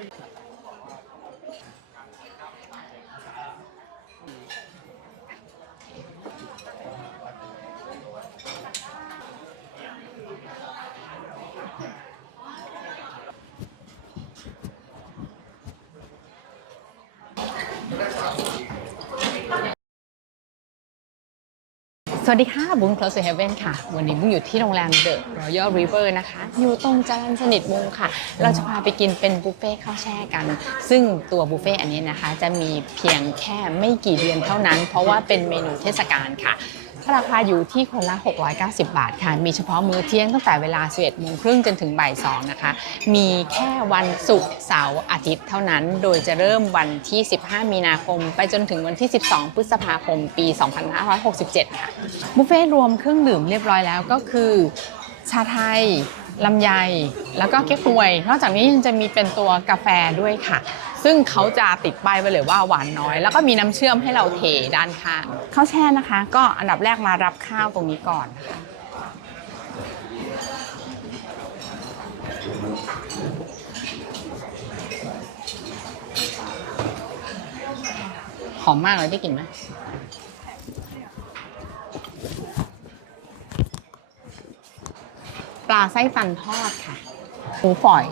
ส วัสดีค่ะ บุ้ง Close to Heaven ค่ะ วันนี้บุ้งอยู่ที่โรงแรม The Royal River นะคะ อยู่ตรงจรัญสนิทวงศ์ค่ะ เราจะพาไปกินเป็นบุฟเฟ่ต์ข้าวแช่กัน ซึ่งตัวบุฟเฟ่ต์อันนี้นะคะ จะมีเพียงแค่ไม่กี่เดือนเท่านั้น เพราะว่าเป็นเมนูเทศกาลค่ะ ราคาอยู่ที่คนละ 690 บาทค่ะ มีเฉพาะมื้อเที่ยงตั้งแต่เวลา 11โมงครึ่งจนถึงบ่าย2นะคะ มีแค่วันศุกร์เสาร์อาทิตย์เท่านั้น โดยจะเริ่มวันที่ 15 มีนาคม ไปจนถึงวันที่ 12 พฤษภาคม ปี 2567 ค่ะ บุฟเฟ่รวมเครื่องดื่มเรียบร้อยแล้วก็คือ ชาไทย ลำไย แล้วก็เก๊กฮวย นอกจากนี้ยังจะมีเป็นตัวกาแฟด้วยค่ะ ซึ่งเขาจะติดป้ายไว้เลยว่าหวานน้อย แล้วก็มีน้ำเชื่อมให้เราเทด้านข้างข้าวแช่นะคะ ก็อันดับแรกมารับข้าวตรงนี้ก่อนนะคะหอมมากเลยได้กลิ่นไหม ปลาไส้ตันทอดค่ะหมูฝอย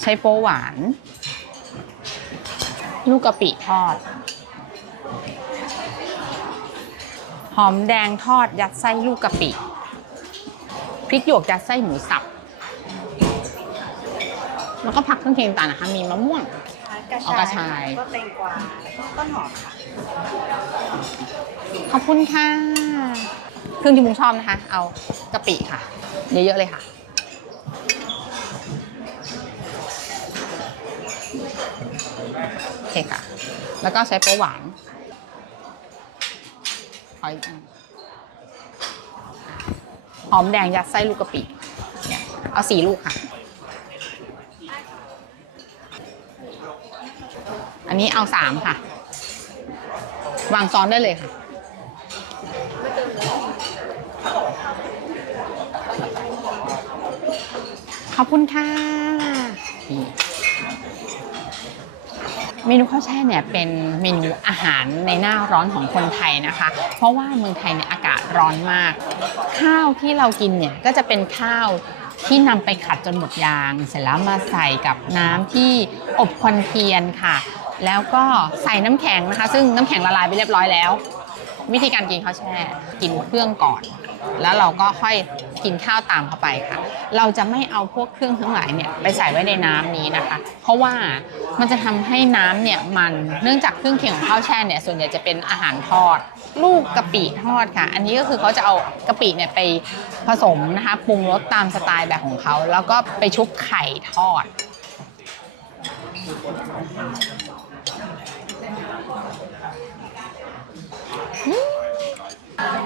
ใช้โป๊หวาน ลูกกะปิทอด หอมแดงทอดยัดไส้ลูกกะปิพริกหยวกยัดไส้หมูสับ แล้วก็ผักเครื่องเคียงต่างๆนะคะ มีมะม่วง กระเอากระชายก็แตงกวาแล้วก็ต้นหอมค่ะ ขอบคุณค่ะ เครื่องที่มุงชอบนะคะ เอา กะปิค่ะ เยอะๆเลยค่ะ โอเคค่ะ แล้วก็ใช้โป๊หวานขออีกอันหอมแดงยัดไส้ลูกกะปิเนี่ยเอาสี่ลูกค่ะ อันนี้เอาสามค่ะ วางซ้อนได้เลยค่ะ ขอบคุณค่ะเมนูข้าวแช่เนี่ยเป็นเมนูอาหารในหน้าร้อนของคนไทยนะคะ เพราะว่าเมืองไทยเนี่ยอากาศร้อนมาก ข้าวที่เรากินเนี่ยก็จะเป็นข้าวที่นำไปขัดจนหมดยาง เสร็จแล้วมาใส่กับน้ำที่อบควันเทียนค่ะ แล้วก็ใส่น้ำแข็งนะคะ ซึ่งน้ำแข็งละลายไปเรียบร้อยแล้ว วิธีการกินข้าวแช่ กินเครื่องก่อน แล้วเราก็ค่อยกินข้าวตามเข้าไปค่ะ เราจะไม่เอาพวกเครื่องทั้งหลายเนี่ยไปใส่ไว้ในน้ำนี้นะคะ เพราะว่ามันจะทำให้น้ำเนี่ยมันเนื่องจากเครื่องเคียงของข้าวแช่เนี่ยส่วนใหญ่จะเป็นอาหารทอด ลูกกะปิทอดค่ะ อันนี้ก็คือเขาจะเอากะปิเนี่ยไปผสมนะคะปรุงรสตามสไตล์แบบของเขา แล้วก็ไปชุบไข่ทอด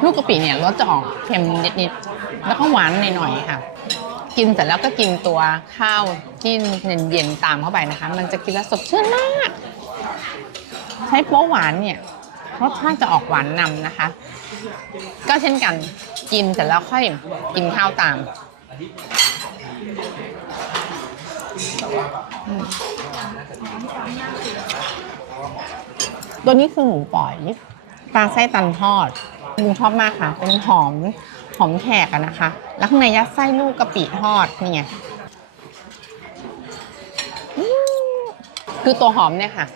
ลูกกะปิเนี่ยรสจะออกเค็มนิดๆแล้วก็หวานหน่อยๆค่ะ กินเสร็จแล้วก็กินตัวข้าวที่เย็นๆตามเข้าไปนะคะ มันจะกินแล้วสดชื่นมาก ใช้โป๊หวานเนี่ยรสชาติจะออกหวานนำนะคะ ก็เช่นกันกินเสร็จแล้วค่อยกินข้าวตามอืมตัวนี้คือหมูปล่อยปลาไส้ตันทอดลุงชอบมากค่ะเป็นหอม หอมแขกอะนะคะ แล้วข้างในยัดไส้ลูกกะปิทอดนี่ไงคือตัวหอมเนี่ยค่ะ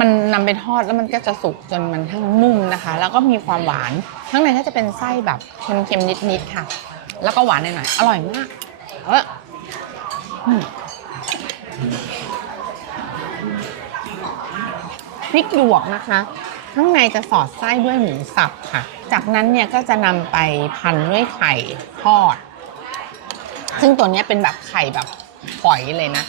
มันนำไปทอดแล้วมันก็จะสุกจนมันทั้งนุ่มนะคะ แล้วก็มีความหวาน ข้างในก็จะเป็นไส้แบบเค็มๆนิดๆค่ะ แล้วก็หวานหน่อยๆอร่อยมากเออพริกหยวกนะคะ ข้างในจะสอดไส้ด้วยหมูสับค่ะ จากนั้นเนี่ยก็จะนำไปพันด้วยไข่ทอด ซึ่งตัวเนี้ยเป็นแบบไข่แบบฝอยเลยนะ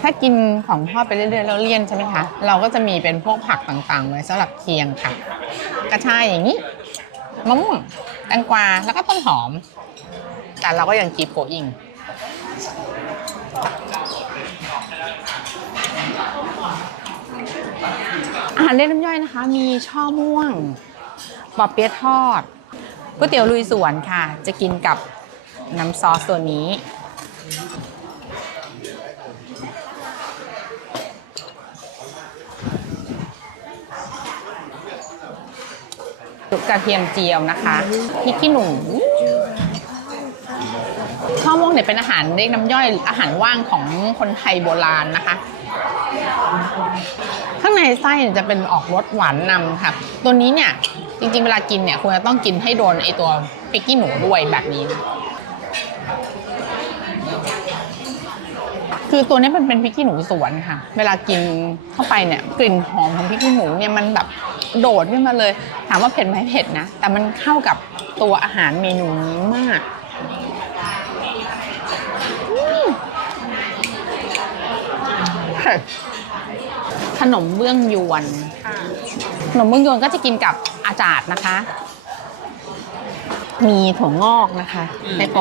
ถ้ากินของทอดไปเรื่อยๆแล้วเลี่ยนใช่ไหมคะ เราก็จะมีเป็นพวกผักต่างๆไว้สำหรับเคียงค่ะ กระชายอย่างนี้มะม่วง แตงกวาแล้วก็ต้นหอม แต่เราก็ยังกีบโกอิงอาหารเล่นน้ำย่อยนะคะ มีช่อม่วงปอเปี๊ยะทอดก๋วยเตี๋ยวลุยสวนค่ะ จะกินกับน้ำซอสตัวนี้ กระเทียมเจียวนะคะพริกขี้หนูข้าวม่วงเนี่ยเป็นอาหารเรียกน้ำย่อยอาหารว่างของคนไทยโบราณนะคะ ข้างในไส้เนี่ยจะเป็นออกรสหวานนำค่ะ ตัวนี้เนี่ยจริงๆเวลากินเนี่ยควรจะต้องกินให้โดนไอตัวพริกขี้หนูด้วยแบบนี้นะ คือตัวนี้มันเป็นพริกขี้หนูสวนค่ะ เวลากินเข้าไปเนี่ยกลิ่นหอมของพริกขี้หนูเนี่ยมันแบบโดดขึ้นมาเลย ถามว่าเผ็ดไหมเผ็ดนะ แต่มันเข้ากับตัวอาหารเมนูนี้มากขนมเบื้องยวนขนมเบื้องยวนก็จะกินกับอาจาดนะคะ มีถั่วงอกนะคะไชโป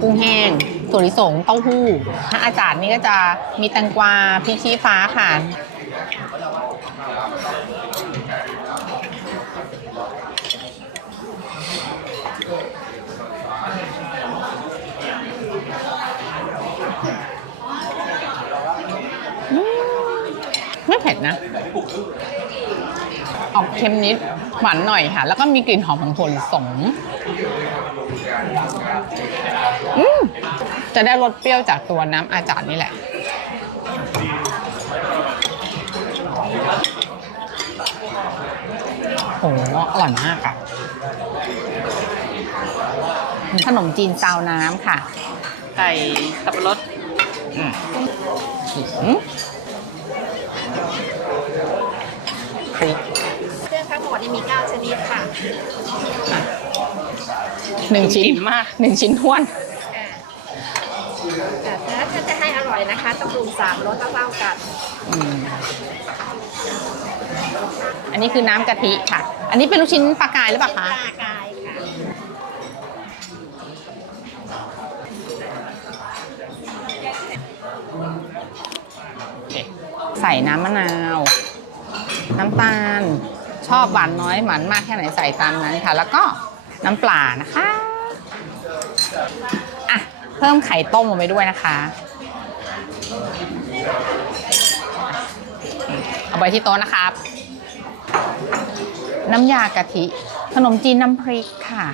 กุ้งแห้ง ถั่วลิสงเต้าหู้ถ้าอาจาดนี่ก็จะมีแตงกวาพริกชี้ฟ้าค่ะไม่เผ็ดนะ ออกเค็มนิด หวานหน่อยค่ะ แล้วก็มีกลิ่นหอมของถั่วลิสง จะได้รสเปรี้ยวจากตัวน้ำอาจารย์นี่แหละโหอร่อยมากอะขนมจีนซาวน้ำค่ะ ไก่สับปะรดอืมพริกเครื่องทั้งหมดนี่มี 9 ชนิดค่ะ หนึ่งชิ้นอิ่มมากหนึ่งชิ้นท้วนแต่ถ้าจะให้อร่อยนะคะ ต้องปรุงสามรสเท่าๆกัน อืมอันนี้คือน้ำกะทิค่ะ อันนี้เป็นลูกชิ้นปลากายหรือเปล่าคะ ปลากายค่ะ ใส่น้ำมะนาว น้ำตาล ชอบหวานน้อยหวานมากแค่ไหนใส่ตามนั้นค่ะ แล้วก็น้ำปลานะคะ อะ เพิ่มไข่ต้มลงไปด้วยนะคะ เอาไปที่โต๊ะนะครับ น้ำยากะทิ ขนมจีนน้ำพริกค่ะ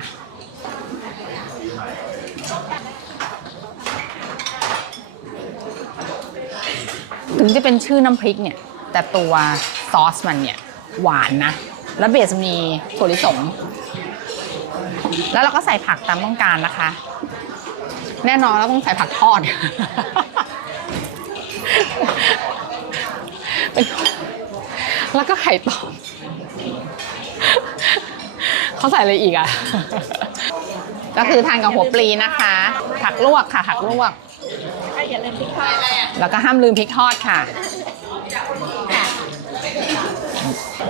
ถึงจะเป็นชื่อน้ำพริกเนี่ย แต่ตัวซอสมันเนี่ย หวานนะ แล้วเบสมีถั่วลิสง แล้วเราก็ใส่ผักตามต้องการนะคะ แน่นอนเราต้องใส่ผักทอด เป็นแล้วก็ไข่ต้มเขาใส่อะไรอีกอะก็คือทานกับหัวปลีนะคะ ผักลวกค่ะ ผักลวกถ้าอย่าลืมพริกทอดแล้วก็ห้ามลืมพริกทอดค่ะ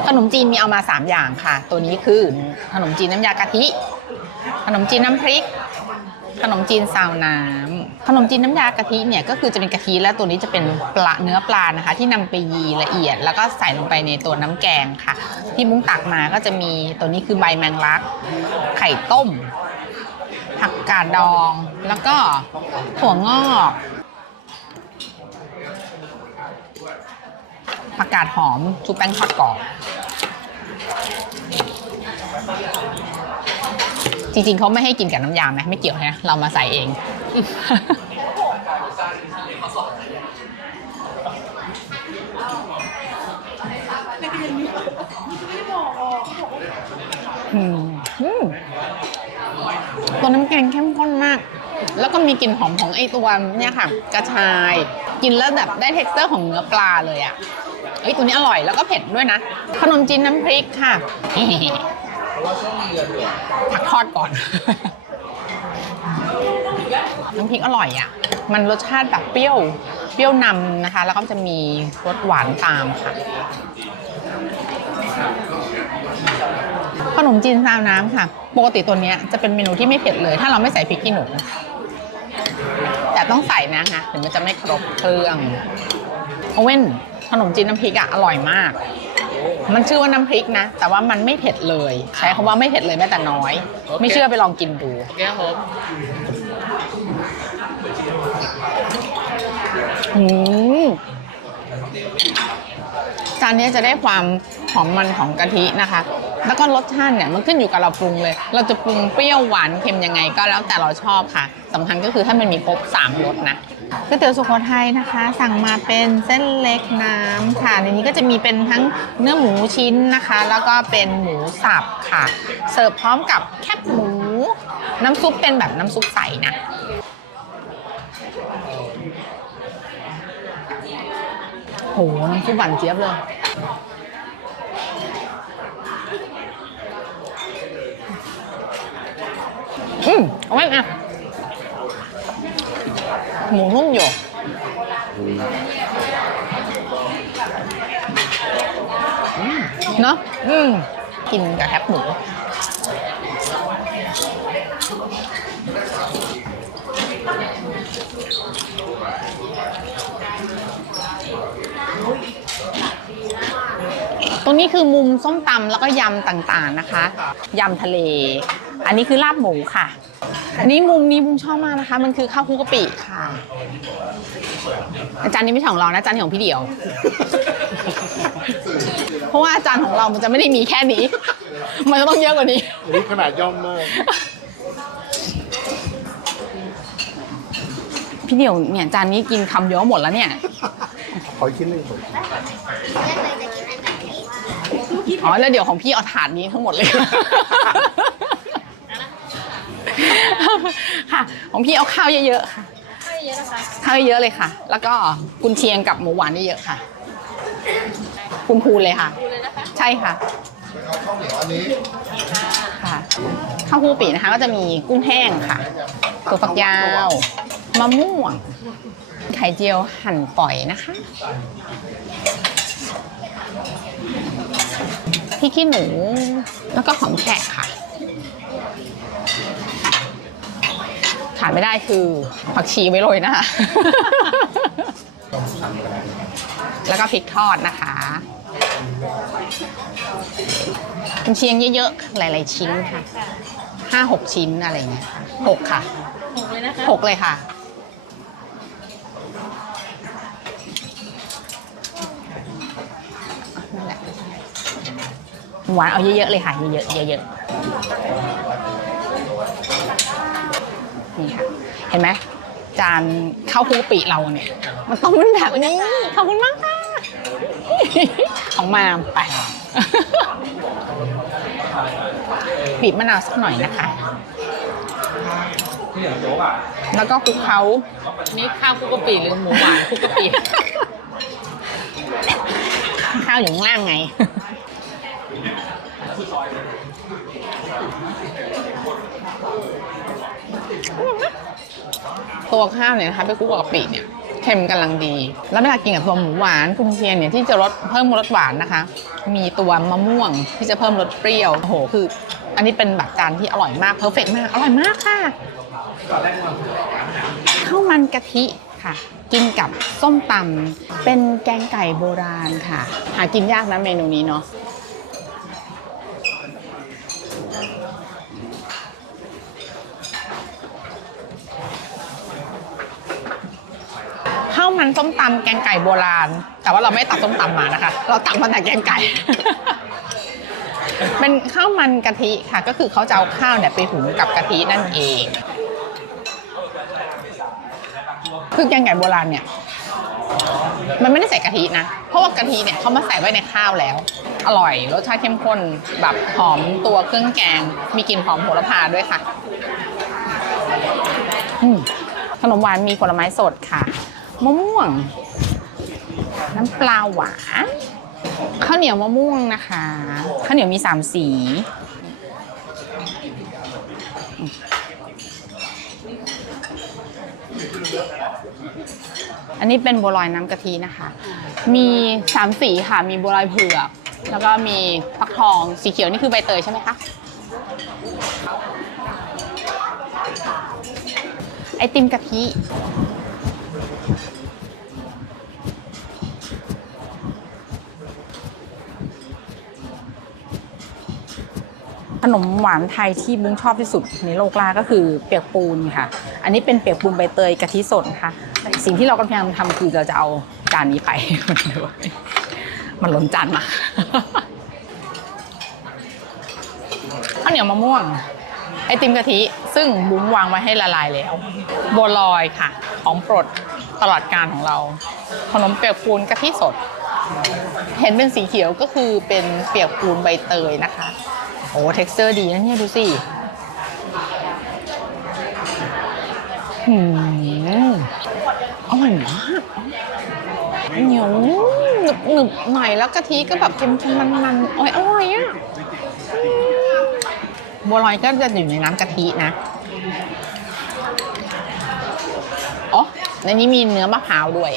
ขนมจีนมีเอามา 3 อย่างค่ะ ตัวนี้คือขนมจีนน้ำยากะทิ ขนมจีนน้ำพริก ขนมจีนซาวน้ำขนมจีนน้ำยากะทิเนี่ยก็คือจะเป็นกะทิแล้วตัวนี้จะเป็นปลาเนื้อปลานะคะ ที่นำไปยีละเอียด แล้วก็ใส่ลงไปในตัวน้ำแกงค่ะ ที่มุ้งตักมาก็จะมีตัวนี้คือใบแมงลัก ไข่ต้ม ผักกาดดอง แล้วก็ถั่วงอกผักกาดหอมชุบแป้งทอดกรอบ จริงๆเขาไม่ให้กินกับน้ำยาไหมไม่เกี่ยวนะเรามาใส่เอง อืมอืมตัวน้ำแกงเข้มข้นมาก แล้วก็มีกลิ่นหอมของไอตัวเนี่ยค่ะ กระชาย กินแล้วแบบได้เท็กเจอร์ของเนื้อปลาเลยอะเอ้ยตัวนี้อร่อยแล้วก็เผ็ดด้วยนะ ขนมจีนน้ำพริกค่ะ ผักทอดก่อน น้ำพริกอร่อยอะ มันรสชาติแบบเปรี้ยว เปรี้ยวนำนะคะ แล้วก็จะมีรสหวานตามค่ะ ขนมจีนซาวน้ำค่ะ ปกติตัวเนี้ยจะเป็นเมนูที่ไม่เผ็ดเลย ถ้าเราไม่ใส่พริกขี้หนู แต่ต้องใส่นะคะถึงมันจะไม่ครบเครื่อง โอเว่นขนมจีนน้ำพริกอะอร่อยมาก มันชื่อว่าน้ำพริกนะ แต่ว่ามันไม่เผ็ดเลย ใช้คำว่าไม่เผ็ดเลยแม้แต่น้อย ไม่เชื่อไปลองกินดูแก้วผมอืม จานนี้จะได้ความหอมมันของกะทินะคะ แล้วก็รสชาติเนี่ยมันขึ้นอยู่กับเราปรุงเลย เราจะปรุงเปรี้ยวหวานเค็มยังไงก็แล้วแต่เราชอบค่ะสำคัญก็คือถ้ามันมีครบสามรสนะก๋วยเตี๋ยวสุโขทัยนะคะ สั่งมาเป็นเส้นเล็กน้ำค่ะ ในนี้ก็จะมีเป็นทั้งเนื้อหมูชิ้นนะคะ แล้วก็เป็นหมูสับค่ะ เสิร์ฟพร้อมกับแคบหมู น้ำซุปเป็นแบบน้ำซุปใสนะ โหน้ำซุปหวานเจี๊ยบเลย อืมเอาไว้อะหมูนุ่มอยู่อืมเนาะอืมกินกับแคบหมู ตรงนี้คือมุมส้มตำแล้วก็ยำต่างๆนะคะยำทะเล อันนี้คือลาบหมูค่ะ อันนี้มุมนี้มุมชอบมากนะคะ มันคือข้าวคลุกกะปิค่ะ อาจารย์นี้ไม่ใช่ของเรานะอาจารย์ของพี่เดียว เพราะว่าอาจารย์ของเรามันจะไม่ได้มีแค่นี้ มันจะต้องเยอะกว่านี้อันนี้ขนาดย่อมมาก พี่เดียวเนี่ยจานนี้กินคำเดียวหมดแล้วเนี่ย ขออีกชิ้นหนึ่งผม อ๋อ แล้วเดี๋ยวของพี่เอาถาดนี้ทั้งหมดเลย ค่ะ ของพี่เอาข้าวเยอะๆค่ะเยอะนะคะข้าวเยอะเลยค่ะ แล้วก็กุนเชียงกับหมูหวานเยอะๆค่ะ คุณพูนเลยค่ะ ดูเลยนะคะใช่ค่ะข้าวเหนียวอันนี้ค่ะข้าวคูปีนะคะก็จะมีกุ้งแห้งค่ะถั่วฝักยาวมะม่วง ไข่เจียวหั่นฝอยนะคะ พริกขี้หนู แล้วก็หอมแขกค่ะ ขาดไม่ได้คือผักชีไว้โรยนะคะแล้วก็พริกทอดนะคะกุนเชียงเยอะๆ หลายๆชิ้นค่ะห้าหกชิ้นอะไรเงี้ยหกค่ะหกเลยนะคะหกเลยค่ะ นั่นแหละ หวานเอาเยอะๆเลยค่ะ เยอะๆเยอะๆนี่ค่ะ เห็นไหมจานข้าวคุกปิเราเนี่ย มันต้องเป็นแบบนี้ ขอบคุณมากค่ะ ของมามไปบีบมะนาวสักหน่อยนะคะ แล้วก็คลุกเคล้านี่ข้าวคุกกะปิหรือหมูหวานคุกกะปิ ข้าวอยู่ข้างล่างไง ตัวข้าวเนี่ยนะคะไปคลุกกับกะปิเนี่ยเค็มกำลังดี แล้วเวลากินกับตัวหมูหวานคุณเชียงเนี่ยที่จะรสเพิ่มรสหวานนะคะ มีตัวมะม่วงที่จะเพิ่มรสเปรี้ยวโอ้โหคือ อันนี้เป็นแบบจานที่อร่อยมากเพอร์เฟกมากอร่อยมากค่ะข้าวมันกะทิค่ะ กินกับส้มตำเป็นแกงไก่โบราณค่ะ หากินยากนะเมนูนี้เนาะ ข้าว มันส้มตำแกงไก่โบราณ แต่ว่าเราไม่ตักส้มตำมานะคะ เราตักมาแต่แกงไก่ เป็นข้าวมันกะทิค่ะ ก็คือเขาจะเอาข้าวเนี่ยไปหุงกับกะทินั่นเอง คือแกงไก่โบราณเนี่ย มันไม่ได้ใส่กะทินะ เพราะว่ากะทิเนี่ยเขามาใส่ไว้ในข้าวแล้ว อร่อย รสชาติเข้มข้นแบบหอมตัวเครื่องแกง มีกลิ่นหอมโหระพาด้วยค่ะอืมขนมหวานมีผลไม้สดค่ะ มะม่วง น้ำปลาหวานข้าวเหนียวมะม่วงนะคะข้าวเหนียวมีสามสีอันนี้เป็นบัวลอยน้ำกะทินะคะ มีสามสีค่ะ มีบัวลอยเผือก แล้วก็มีฟักทอง สีเขียวนี่คือใบเตยใช่ไหมคะ ไอติมกะทิ ขนมหวานไทยที่บุ้งชอบที่สุดในโลกล่าก็คือเปียกปูนค่ะ อันนี้เป็นเปียกปูนใบเตยกะทิสดนะคะสิ่งที่เรากำลังทำคือเราจะเอาจานนี้ไปมันด้วยมันล้นจานมาข้าวเหนียวมะม่วงไอติมกะทิซึ่งบุ้งวางไว้ให้ละลายแล้วบัวลอยค่ะ ของโปรดตลอดการของเรา ขนมเปียกปูนกะทิสด เห็นเป็นสีเขียวก็คือเป็นเปียกปูนใบเตยนะคะ อ้เท็กเจอร์ดีนะเนี่ยดูสิหืมอร่อยมากเหนียวหนึบหนึบหน่อยแล้วกะทิก็แบบเค็มๆมันๆอร่อยอร่อยอะบัวลอยก็จะอยู่ในน้ำกะทินะอ๋อในนี้มีเนื้อมะพร้าวด้วย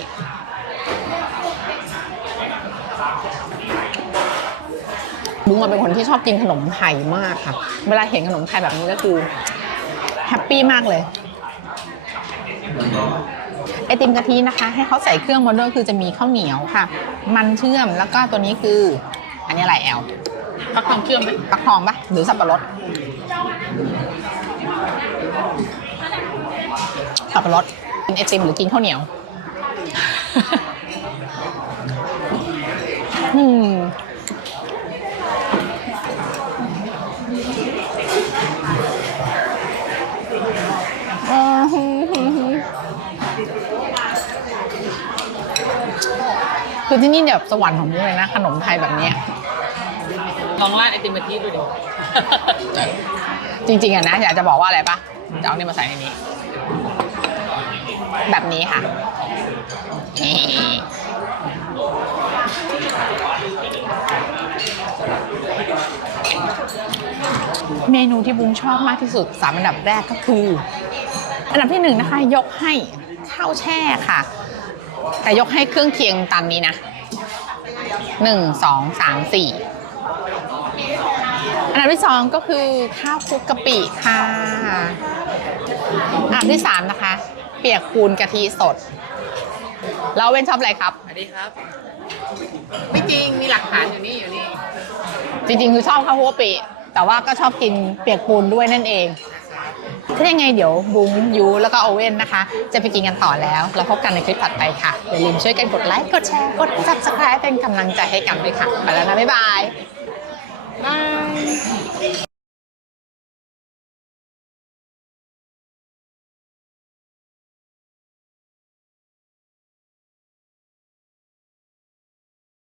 บุ้งอะเป็นคนที่ชอบกินขนมไทยมากค่ะ เวลาเห็นขนมไทยแบบนี้ก็คือแฮปปี้มากเลยไอติมกะทินะคะ ให้เขาใส่เครื่องมาด้วยคือจะมีข้าวเหนียวค่ะ มันเชื่อมแล้วก็ตัวนี้คือ อันนี้อะไรแอลฟักทองเชื่อมไหมฟักทองปะหรือสับปะรดสับปะรดกินไอติมหรือกินข้าวเหนียวอืม คือที่นี่แบบสวรรค์ของมุ้งเลยนะ ขนมไทยแบบเนี้ยลองราดไอติมกะทิดูดิ จริงๆอะนะอยากจะบอกว่าอะไรปะจะเอานี่มาใส่ในนี้ แบบนี้ค่ะนี่เมนูที่บุ้งชอบมากที่สุดสามอันดับแรกก็คือ อันดับที่หนึ่งนะคะ ยกให้ข้าวแช่ค่ะ แต่ยกให้เครื่องเคียงตามนี้นะหนึ่งสองสามสี่อันดับที่สองก็คือข้าวคลุกกะปิค่ะ อันดับที่สามนะคะ เปียกปูนกะทิสดแล้วเว้นชอบอะไรครับสวัสดีครับ ไม่จริงมีหลักฐานอยู่นี่อยู่นี่ จริงๆคือชอบข้าวคลุกกะปิ แต่ว่าก็ชอบกินเปียกปูนด้วยนั่นเอง ถ้ายังไงเดี๋ยวบุ้งยูแล้วก็โอเว่นนะคะ จะไปกินกันต่อแล้วแล้วพบกันในคลิปถัดไปค่ะ อย่าลืมช่วยกันกดไลค์กดแชร์กด subscribe เป็นกำลังใจให้กันด้วยค่ะไปแล้วนะบ๊ายบายบาย